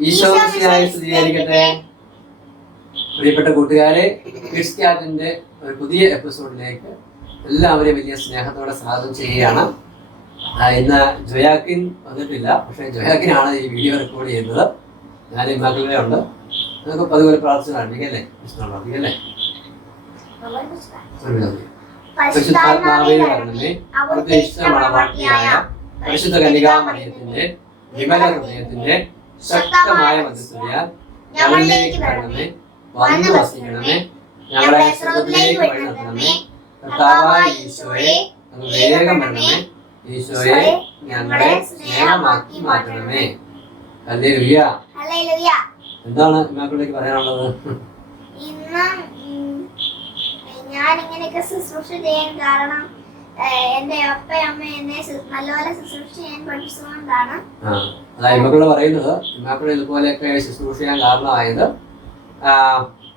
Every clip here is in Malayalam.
ഈശോ മിശിഹായെ സ്തുതിയായിരിക്കട്ടെ പ്രിയപ്പെട്ട കൂട്ടുകാരെ കിഡ്സ് ക്യാറ്റിന്റെ ഒരു പുതിയ എപ്പിസോഡിലേക്ക് എല്ലാവരെയും വലിയ സ്നേഹത്തോടെ സ്വാഗതം ചെയ്യുകയാണ്. ഇന്ന് ജൊയാക്കിൻ വന്നിട്ടില്ല പക്ഷേ ജൊയാക്കിനാണ് ഈ വീഡിയോ റെക്കോർഡ് ചെയ്യുന്നത്. ഞാൻ മക്കളുടെ ഉണ്ട് നമുക്ക് പതുപോലെ പ്രാർത്ഥന കാണിക്കല്ലേ കൃഷ്ണല്ലേ പ്രാർത്ഥിക്കല്ലേ. പരിശുദ്ധാത്മാവേ വരണമേ പരിശുദ്ധ കന്യകാമറിയത്തിന്റെ വിമല ഹൃദയത്തിന്റെ ശക്തമായ മധ്യസ്ഥതയാൽ ഞങ്ങളിലേക്ക് വരണമേ. വന്നു വസിക്കണമേ. ഞങ്ങളെ സ്രോതത്തിലേക്ക് വഴി നടത്തണമേ കർത്താവായ ഈശോയെ വേഗം വരണമേ. ഈശോയെ ഞങ്ങളെ സ്നേഹമാക്കി മാറ്റണമേ. അല്ലേ ലുയ്യ. എന്താണ് ഇമാക്കളിലേക്ക് പറയാനുള്ളത്? ഇന്ന് ഞാൻ ഇങ്ങനെയൊക്കെ ശുശ്രൂഷ ചെയ്യാൻ കാരണം എന്റെ അമ്മയും എന്നെ നല്ലപോലെ ശുശ്രൂഷ ചെയ്യാൻ അതായത് പറയുന്നത് ഇമക്കൾ ഇതുപോലെയൊക്കെ ശുശ്രൂഷ ചെയ്യാൻ കാരണമായത്.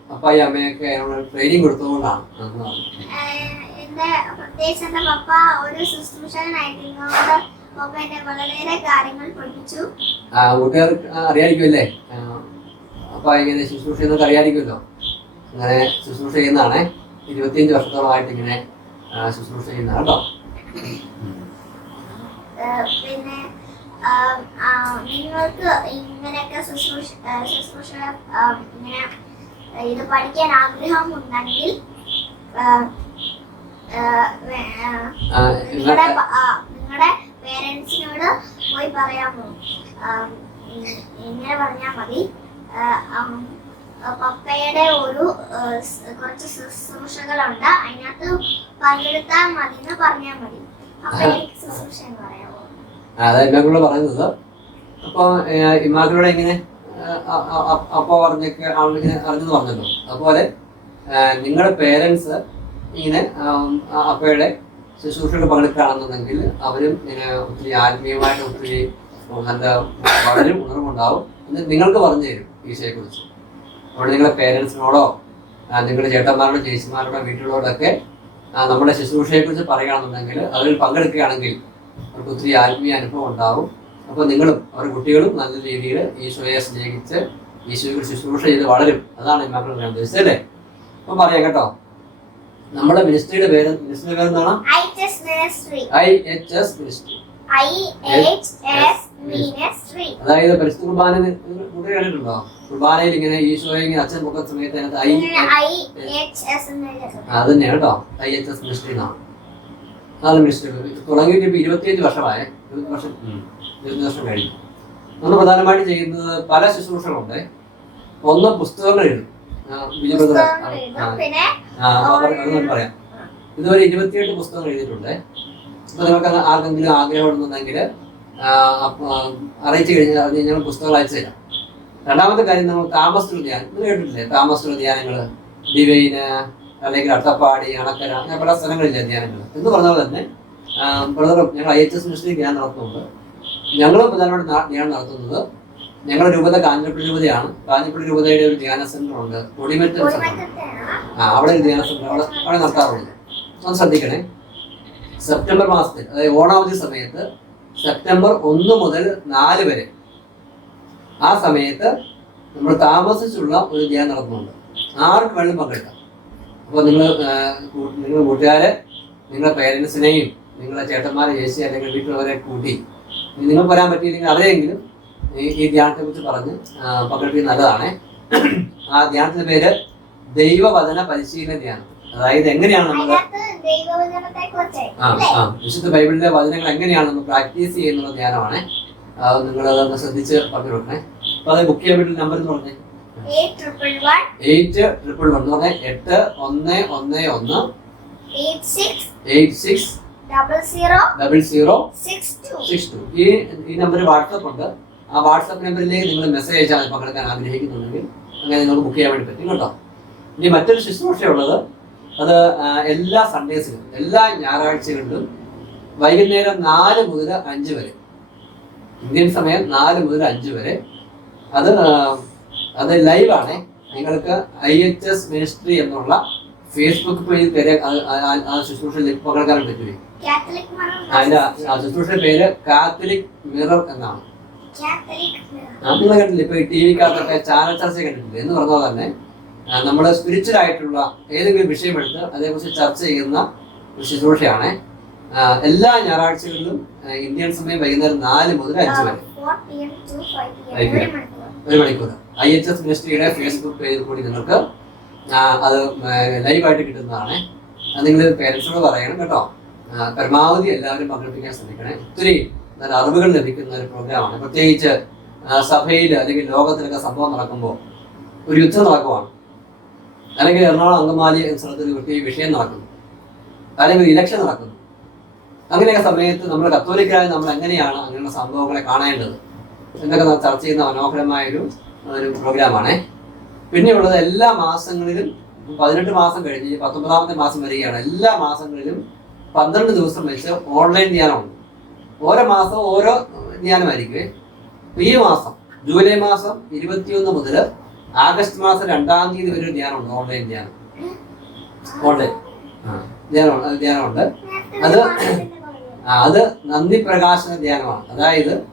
അപ്പായി അമ്മയൊക്കെ അതിനുള്ള ട്രെയിനിങ്. ഏഹ്, എന്റെ പ്രത്യേകിച്ച് എന്റെ പപ്പ ഒരു ശുശ്രൂഷകനായിരിക്കുന്നതുകൊണ്ട് പപ്പ എന്നെ വളരെയേറെ കാര്യങ്ങൾ പഠിപ്പിച്ചു. അറിയാതിരിക്കുമല്ലേ അപ്പ ഇങ്ങനെ ശുശ്രൂഷ ചെയ്യുന്നവർക്ക് അറിയാതിരിക്കുമല്ലോ അങ്ങനെ ശുശ്രൂഷ ചെയ്യുന്നതാണ്. ഇരുപത്തിയഞ്ച് വർഷത്തോളമായിട്ട് ഇങ്ങനെ ശുശ്രൂഷ ചെയ്യുന്ന കേട്ടോ പിന്നെ നിങ്ങൾക്ക് ഇങ്ങനെയൊക്കെ ശുശ്രൂഷ ശുശ്രൂഷ ഇങ്ങനെ ഇത് പഠിക്കാൻ ആഗ്രഹം ഉണ്ടെങ്കിൽ നിങ്ങളുടെ നിങ്ങളുടെ പേരൻസിനോട് പോയി പറയാമോ? ഇങ്ങനെ പറഞ്ഞാൽ മതി. പപ്പയുടെ ഒരു കുറച്ച് ശുശ്രൂഷകളുണ്ട്. അതിനകത്ത് പങ്കെടുത്താൽ മതി എന്ന് പറഞ്ഞാൽ മതി. അപ്പൊ ശുശ്രൂഷ എന്ന് പറയാമോ? ഇമാക്കളോട് പറയുന്നത്. അപ്പോൾ ഇമാക്കളോട് ഇങ്ങനെ അപ്പോൾ പറഞ്ഞൊക്കെ ആളിങ്ങനെ അറിഞ്ഞെന്ന് പറഞ്ഞല്ലോ. അതുപോലെ നിങ്ങളുടെ പേരൻസ് ഇങ്ങനെ അപ്പയുടെ ശുശ്രൂഷകൾ പങ്കെടുക്കുകയാണെന്നുണ്ടെങ്കിൽ അവരും ഇങ്ങനെ ഒത്തിരി ആത്മീയമായിട്ട് ഒത്തിരി നല്ല വളരും ഉണർവുണ്ടാവും എന്ന് നിങ്ങൾക്ക് പറഞ്ഞു തരും ഈശോയെക്കുറിച്ച്. അവിടെ നിങ്ങളുടെ പേരൻസിനോടോ നിങ്ങളുടെ ചേട്ടന്മാരോടോ ചേച്ചിമാരോടോ വീട്ടിലോടൊക്കെ നമ്മുടെ ശുശ്രൂഷയെക്കുറിച്ച് പറയുകയാണെന്നുണ്ടെങ്കിൽ അതിൽ പങ്കെടുക്കുകയാണെങ്കിൽ അവർക്ക് ഒത്തിരി ആത്മീയ അനുഭവം ഉണ്ടാവും. അപ്പോൾ നിങ്ങളും അവരുടെ കുട്ടികളും നല്ല രീതിയിൽ ഈശോയെ സ്നേഹിച്ച് ഈശോയ്ക്ക് ശുശ്രൂഷ ചെയ്ത് വളരും. അതാണ് മക്കൾ ഞാൻ ഉദ്ദേശിച്ചത് അല്ലേ? അപ്പം പറയാം കേട്ടോ. നമ്മുടെ മിനിസ്ട്രിയുടെ പേര് മിനിസ്ട്രിയുടെ പേര് എന്താണ്. ഐ എച്ച് എസ് മിനിസ്ട്രി അതായത് പരിശുദ്ധ കുർബാന കണ്ടിട്ടുണ്ടോ കുർബാനയിൽ ഇങ്ങനെ ഈശോയെ ഇങ്ങനെ അച്ഛൻ പൊക്കുന്ന സമയത്ത് അതിനകത്ത് ഐ അത് തന്നെ കേട്ടോ. ഐ എച്ച് എസ് മിനിസ്ട്രി എന്നാണ് അത് മിനിസ്ട്രി തുടങ്ങിയിട്ട് ഇപ്പോൾ ഇരുപത്തിയഞ്ച് വർഷമായി. ഇരുപത്തി വർഷം ഇരുപത്തി വർഷം കഴിഞ്ഞു. നമ്മൾ പ്രധാനമായിട്ട് ചെയ്യുന്നത് പല ശുശ്രൂഷകളുണ്ട്. ഒന്ന് പുസ്തകങ്ങൾ എഴുതും. പറയാം. ഇതുവരെ ഇരുപത്തിയെട്ട് പുസ്തകങ്ങൾ എഴുതിയിട്ടുണ്ട്. അപ്പോൾ നിങ്ങൾക്ക് അത് ആർക്കെങ്കിലും ആഗ്രഹം ഉണ്ടെന്നുണ്ടെങ്കിൽ അറിയിച്ചു കഴിഞ്ഞാൽ അത് ഞങ്ങൾ പുസ്തകങ്ങൾ അയച്ചു തരാം. രണ്ടാമത്തെ കാര്യം നമ്മൾ താമസത്തിൽ ധ്യാനം. നിങ്ങൾ കേട്ടിട്ടില്ലേ? താമസത്തിൽ ധ്യാനങ്ങൾ ദിവൈന അല്ലെങ്കിൽ അട്ടപ്പാടി അണക്കര അങ്ങനെ പല സ്ഥലങ്ങളില്ല ധ്യാനങ്ങൾ. എന്ന് പറഞ്ഞാൽ തന്നെ ബ്രദർ ഞങ്ങൾ ഐ എച്ച് എസ് മിഷനിൽ ധ്യാനം നടത്തുന്നുണ്ട്. ഞങ്ങൾ പ്രധാനമായിട്ട് ധ്യാനം നടത്തുന്നത് ഞങ്ങളുടെ രൂപത കാഞ്ഞിരപ്പള്ളി രൂപതയാണ്. കാഞ്ഞിരപ്പള്ളി രൂപതയുടെ ഒരു ധ്യാന സെന്റർ ഉണ്ട്. കൊടിമറ്റം സെന്റർ ആ അവിടെ ഒരു ധ്യാന സെന്റർ അവിടെ അവിടെ നടത്താറുണ്ട്. ഒന്ന് ശ്രദ്ധിക്കണേ. സെപ്റ്റംബർ മാസത്തിൽ അതായത് ഓണാവധി സമയത്ത് സെപ്റ്റംബർ ഒന്ന് മുതൽ നാല് വരെ ആ സമയത്ത് നമ്മൾ താമസിച്ചുള്ള ഒരു ധ്യാനം നടത്തുന്നുണ്ട് ആർക്ക് വേണം പങ്കെടുക്കാം. അപ്പോൾ നിങ്ങൾ നിങ്ങൾ കൂട്ടുകാരെ നിങ്ങളുടെ പേരൻസിനെയും നിങ്ങളെ ചേട്ടന്മാരെ ചേച്ചി അല്ലെങ്കിൽ വീട്ടിലുള്ളവരെ കൂട്ടി. നിങ്ങൾ വരാൻ പറ്റിയില്ലെങ്കിൽ അവരെയെങ്കിലും ഈ ഈ ധ്യാനത്തെക്കുറിച്ച് പറഞ്ഞ് പങ്കെടുക്കുന്നത് നല്ലതാണ്. ആ ധ്യാനത്തിന്റെ പേര് ദൈവവചന പരിശീലന ധ്യാനം. അതായത് എങ്ങനെയാണ് നമ്മൾ ആ? ആ വിശുദ്ധ ബൈബിളിന്റെ വചനങ്ങൾ എങ്ങനെയാണ് നമ്മൾ പ്രാക്ടീസ് ചെയ്യുന്നുള്ള ധ്യാനമാണ്. നിങ്ങൾ അതൊന്ന് ശ്രദ്ധിച്ച് പറഞ്ഞു കൊടുക്കണേ. അപ്പൊ അത് ബുക്ക് ചെയ്യാൻ വേണ്ടി നമ്പർ എന്ന് പറഞ്ഞേ. എയ്റ്റ് ട്രിപ്പിൾ വൺ എന്ന് പറഞ്ഞാൽ എട്ട് ഒന്ന് ഒന്ന് ഒന്ന്. Eight six double zero six two ഈ ഈ നമ്പർ വാട്സപ്പ് ഉണ്ട്. ആ വാട്സപ്പ് നമ്പറിലേക്ക് നിങ്ങൾ മെസ്സേജ് അയച്ചാൽ പങ്കെടുക്കാൻ ആഗ്രഹിക്കുന്നുണ്ടെങ്കിൽ അങ്ങനെ നിങ്ങൾക്ക് ബുക്ക് ചെയ്യാൻ വേണ്ടി പറ്റും. കേട്ടോ? ഇനി മറ്റൊരു ശുശ്രൂഷയുള്ളത് അത് എല്ലാ സൺഡേസിലും എല്ലാ ഞായറാഴ്ചകളിലും വൈകുന്നേരം നാല് മുതൽ അഞ്ച് വരെ. ഇന്ത്യൻ സമയം നാല് മുതൽ അഞ്ച് വരെ. അത് അത് ലൈവാണ്. നിങ്ങൾക്ക് ഐ എച്ച് എസ് മിനിസ്ട്രി എന്നുള്ള ഫേസ്ബുക്ക് പേജിൽ പേര് ആ- അല്ല പങ്കെടുക്കാൻ പറ്റുമേ Mother ആ ശുശ്രൂഷയുടെ പേര് കാത്തലിക് മിറർ എന്നാണ്. നിങ്ങൾ കണ്ടില്ലേ ഇപ്പൊ ടി വിക്കകത്തൊക്കെ ചാനൽ ചർച്ച കണ്ടിട്ടില്ലേ? എന്ന് പറഞ്ഞാൽ തന്നെ നമ്മൾ സ്പിരിച്വൽ ആയിട്ടുള്ള ഏതെങ്കിലും വിഷയമെടുത്ത് അതേക്കുറിച്ച് ചർച്ച ചെയ്യുന്ന ഒരു ശുശ്രൂഷയാണ്. എല്ലാ ഞായറാഴ്ചകളിലും ഇന്ത്യൻ സമയം വൈകുന്നേരം നാല് മുതൽ അഞ്ച് വരെ. ഒരു മണിക്കൂർ. ഐ എച്ച് എസ് മിനിസ്ട്രിയുടെ ഫേസ്ബുക്ക് പേജിൽ കൂടി നിങ്ങൾക്ക് അത് ലൈവായിട്ട് കിട്ടുന്നതാണ്. നിങ്ങൾ പേരൻസിനോട് പറയണം കേട്ടോ. പരമാവധി എല്ലാവരും പങ്കെടുപ്പിക്കാൻ ശ്രമിക്കണേ. ഒത്തിരി നല്ല അറിവുകൾ ലഭിക്കുന്ന ഒരു പ്രോഗ്രാമാണ് പ്രത്യേകിച്ച് സഭയിൽ അല്ലെങ്കിൽ ലോകത്തിലൊക്കെ സംഭവം നടക്കുമ്പോൾ ഒരു യുദ്ധം നടക്കുവാണ്. അല്ലെങ്കിൽ എറണാകുളം അങ്കമാലി എന്ന സ്ഥലത്ത് ഒരു വിഷയം നടക്കുന്നു. അല്ലെങ്കിൽ ഇലക്ഷൻ നടക്കുന്നു. അങ്ങനെയൊക്കെ സമയത്ത് നമ്മൾ കത്തോലിക്കായ നമ്മൾ എങ്ങനെയാണ് അങ്ങനെയുള്ള സംഭവങ്ങളെ കാണേണ്ടത്? എന്നൊക്കെ നാം ചർച്ച ചെയ്യുന്ന മനോഹരമായൊരു ഒരു പ്രോഗ്രാമാണ്. പിന്നെയുള്ളത് എല്ലാ മാസങ്ങളിലും പതിനെട്ട് മാസം കഴിഞ്ഞ് പത്തൊമ്പതാമത്തെ മാസം വരികയാണ്. എല്ലാ മാസങ്ങളിലും പന്ത്രണ്ട് ദിവസം വെച്ച് ഓൺലൈൻ ധ്യാനമുണ്ട്. ഓരോ മാസം ഓരോ ധ്യാനമായിരിക്കും ഈ മാസം ജൂലൈ മാസം ഇരുപത്തിയൊന്ന് മുതൽ ആഗസ്റ്റ് മാസം രണ്ടാം തീയതി വരെ ഒരു ധ്യാനമുണ്ട്. ഓൺലൈൻ ധ്യാനം. ഓൺലൈൻ. ധ്യാനമുണ്ട് ധ്യാനമുണ്ട്. അത് അത് നന്ദി പ്രകാശന ധ്യാനമാണ്. അതായത്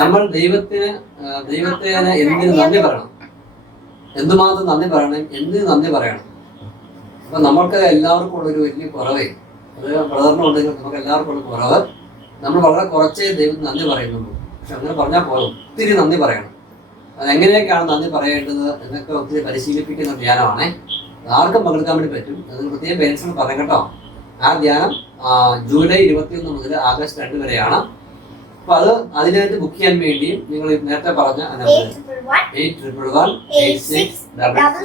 നമ്മൾ ദൈവത്തിന് ദൈവത്തെ എന്തിന് നന്ദി പറയണം? എന്തുമാത്രം നന്ദി പറയണം? എന്തിന് നന്ദി പറയണം? അപ്പൊ നമ്മൾക്ക് എല്ലാവർക്കും ഉള്ള ഒരു വലിയ കുറവേ. അത് ബ്രദറിനുണ്ടെങ്കിൽ നമുക്ക് എല്ലാവർക്കും ഉള്ള കുറവ്. നമ്മൾ വളരെ കുറച്ചേ ദൈവത്തിന് നന്ദി പറയുന്നുള്ളൂ. പക്ഷെ അങ്ങനെ പറഞ്ഞാൽ പോലെ ഒത്തിരി നന്ദി പറയണം. അതെങ്ങനെയൊക്കെയാണ് നന്ദി പറയേണ്ടത് എന്നൊക്കെ ഒത്തിരി പരിശീലിപ്പിക്കുന്ന ധ്യാനമാണേ. ആർക്കും പങ്കെടുക്കാൻ വേണ്ടി പറ്റും. അതിന് പ്രത്യേകം പേരൻസിന് പറയാം കേട്ടോ. ആ ധ്യാനം ജൂലൈ ഇരുപത്തിയൊന്ന് മുതൽ ആഗസ്റ്റ് രണ്ട് വരെയാണ്. അപ്പൊ അത് അതിനായിട്ട് ബുക്ക് ചെയ്യാൻ വേണ്ടിയും നിങ്ങൾ നേരത്തെ പറഞ്ഞ eight triple one eight six double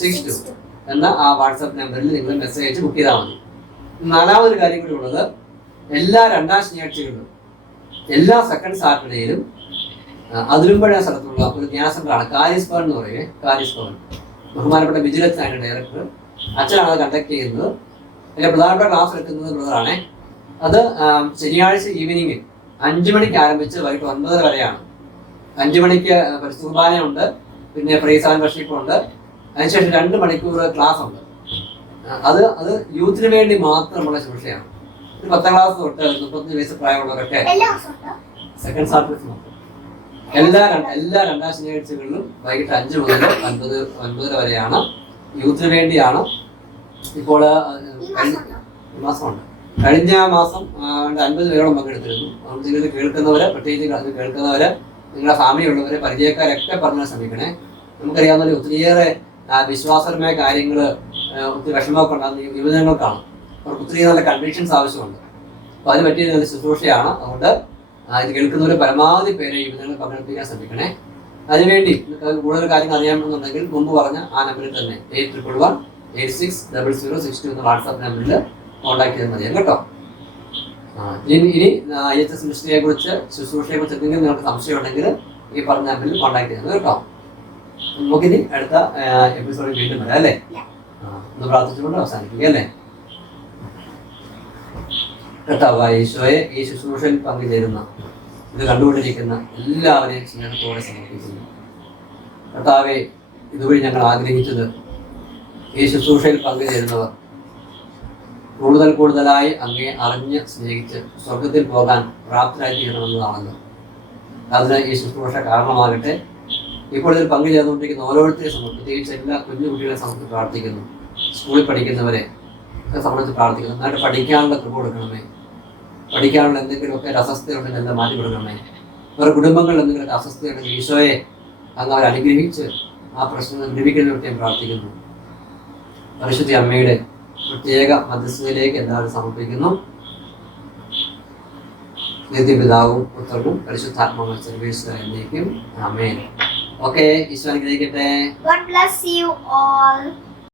six two എന്ന ആ വാട്സാപ്പ് നമ്പറിൽ നിങ്ങൾ മെസ്സേജ് അയച്ച് ബുക്ക് ചെയ്താൽ മതി. നാലാമതൊരു കാര്യം കൂടി ഉള്ളത് എല്ലാ രണ്ടാം ശനിയാഴ്ചകളിലും എല്ലാ സെക്കൻഡ് സാറ്റർഡേയിലും അതിലുമ്പഴ സ്ഥലത്തുള്ള ഒരു ധ്യാന സെന്ററാണ് കാരിസ് ഭവൻ എന്ന് പറയുന്നത് കാരിസ് ഭവൻ ബഹുമാനപ്പെട്ട വിജിലൻസ് ആൻഡ് ഡയറക്ടർ. അച്ഛനാണ് അത് കണ്ടക്ട് ചെയ്യുന്നത്. അതിലെ പ്രധാനപ്പെട്ട ക്ലാസ് എടുക്കുന്നത് ബ്രദറാണ് അത് ശനിയാഴ്ച ഈവനിങ് അഞ്ചു മണിക്ക് ആരംഭിച്ച് വൈകിട്ട് ഒൻപതര വരെയാണ്. അഞ്ചു മണിക്ക് ഉണ്ട് പിന്നെ ഫ്രീസ് ആൻഡ് വർഷിപ്പ് ഉണ്ട് അതിനുശേഷം രണ്ട് മണിക്കൂർ ക്ലാസ് ഉണ്ട് അത് അത് യൂത്തിന് വേണ്ടി മാത്രമുള്ള ശുശ്രൂഷയാണ്. ഒരു പത്താം ക്ലാസ് തൊട്ട് മുപ്പത്തഞ്ച് വയസ്സ് പ്രായമുള്ളവരൊക്കെ സെക്കൻഡ് സാറ്റർഡേ മാത്രം. എല്ലാ എല്ലാ രണ്ടാം ശനിയാഴ്ചകളിലും വൈകിട്ട് അഞ്ച് മുതൽ ഒൻപത് ഒൻപതര വരെയാണ്. യൂത്തിന് വേണ്ടിയാണ്. ഇപ്പോൾ മാസമുണ്ട്. കഴിഞ്ഞ മാസം അൻപത് പേരോളം പങ്കെടുത്തിരുന്നു. അതുകൊണ്ട് നിങ്ങൾ കേൾക്കുന്നവരെ പ്രത്യേകിച്ച് അത് കേൾക്കുന്നവര് നിങ്ങളുടെ ഫാമിലി ഉള്ളവര് പരിചയക്കാരൊക്കെ പറഞ്ഞ ശ്രമിക്കണേ. നമുക്കറിയാവുന്ന ഒത്തിരിയേറെ വിശ്വാസപരമായ കാര്യങ്ങൾ ഒത്തിരി വിഷമമൊക്കെ ഉണ്ടാകുന്ന യുവജനങ്ങൾക്കാണ്. അവർക്ക് ഒത്തിരി നല്ല കണ്ടീഷൻസ് ആവശ്യമുണ്ട്. അപ്പോൾ അതിന് പറ്റിയ നല്ല ശുശ്രൂഷയാണ്. അതുകൊണ്ട് ഇത് കേൾക്കുന്നവരെ പരമാവധി പേരെ യുവജനങ്ങൾ പങ്കെടുപ്പിക്കാൻ ശ്രമിക്കണേ. അതിനുവേണ്ടി കൂടുതൽ കാര്യങ്ങൾ അറിയാമെന്നുണ്ടെങ്കിൽ മുമ്പ് പറഞ്ഞ ആ നമ്പറിൽ തന്നെ eight triple one eight six double zero six two എന്ന വാട്സാപ്പ് നമ്പറിൽ കോൺടാക്ട് ചെയ്താൽ മതിയാകും കേട്ടോ? ഇനി ഇനി ഐ എച്ച് എസ് മിനിസ്ട്രിയെ കുറിച്ച് ശുശ്രൂഷയെ കുറിച്ച് എന്തെങ്കിലും നിങ്ങൾക്ക് സംശയം ഉണ്ടെങ്കിൽ ഈ പറഞ്ഞ നമ്പറിൽ കോണ്ടാക്ട് ചെയ്യുന്നത് കേട്ടോ? നമുക്കിനി അടുത്ത എപ്പിസോഡിൽ വീണ്ടും വരാം അല്ലേ? ഒന്ന് പ്രാർത്ഥിച്ചുകൊണ്ട് അവസാനിപ്പിക്കുക അല്ലേ? കർത്താവായ ഈശോയെ ഈ ശുശ്രൂഷയിൽ പങ്കുചേരുന്ന ഇത് കണ്ടുകൊണ്ടിരിക്കുന്ന എല്ലാവരെയും സ്നേഹത്തോടെ സമർപ്പിക്കുന്നു. കർത്താവെ ഇതുവഴി ഞങ്ങൾ ആഗ്രഹിച്ചത് ഈ ശുശ്രൂഷയിൽ പങ്കുചേരുന്നവർ കൂടുതൽ കൂടുതലായി അങ്ങേ അറിഞ്ഞ് സ്നേഹിച്ച് സ്വർഗത്തിൽ പോകാൻ പ്രാപ്തരായി തീരണമെന്നതാണല്ലോ. അതിന് ഈ ശുശ്രൂഷ കാരണമാകട്ടെ. ഇപ്പോൾ ഇതിൽ പങ്കുചേർന്നുകൊണ്ടിരിക്കുന്ന ഓരോരുത്തരെയും സംബന്ധിച്ച് പ്രത്യേകിച്ച് എല്ലാ കുഞ്ഞു കുട്ടികളെ സംബന്ധിച്ച് പ്രാർത്ഥിക്കുന്നു. സ്കൂളിൽ പഠിക്കുന്നവരെ ഒക്കെ സംബന്ധിച്ച് പ്രാർത്ഥിക്കുന്നു. നന്നായിട്ട് പഠിക്കാനുള്ള കൃപ കൊടുക്കണമേ. പഠിക്കാനുള്ള എന്തെങ്കിലുമൊക്കെ ഒരു അസ്വസ്ഥതയുണ്ടെങ്കിൽ എല്ലാം മാറ്റി കൊടുക്കണമേ. അവരുടെ കുടുംബങ്ങളിൽ എന്തെങ്കിലും അസ്വസ്ഥതയുണ്ടെങ്കിൽ ഈശോയെ അങ്ങ് അവരനുഗ്രഹിച്ച് ആ പ്രശ്നം ലഭിക്കുന്നതിന് ഞാൻ പ്രാർത്ഥിക്കുന്നു. പരിശുദ്ധി അമ്മയുടെ പ്രത്യേക മധ്യസ്ഥതയിലേക്ക് എല്ലാവരും സമർപ്പിക്കുന്നു. നിത്യപിതാവും പുത്രനും പരിശുദ്ധാത്മാവും സർവീസ് ആമേൻ. ഓക്കെ ഈശോ അനുഗ്രഹിക്കട്ടെ. Bless bless all.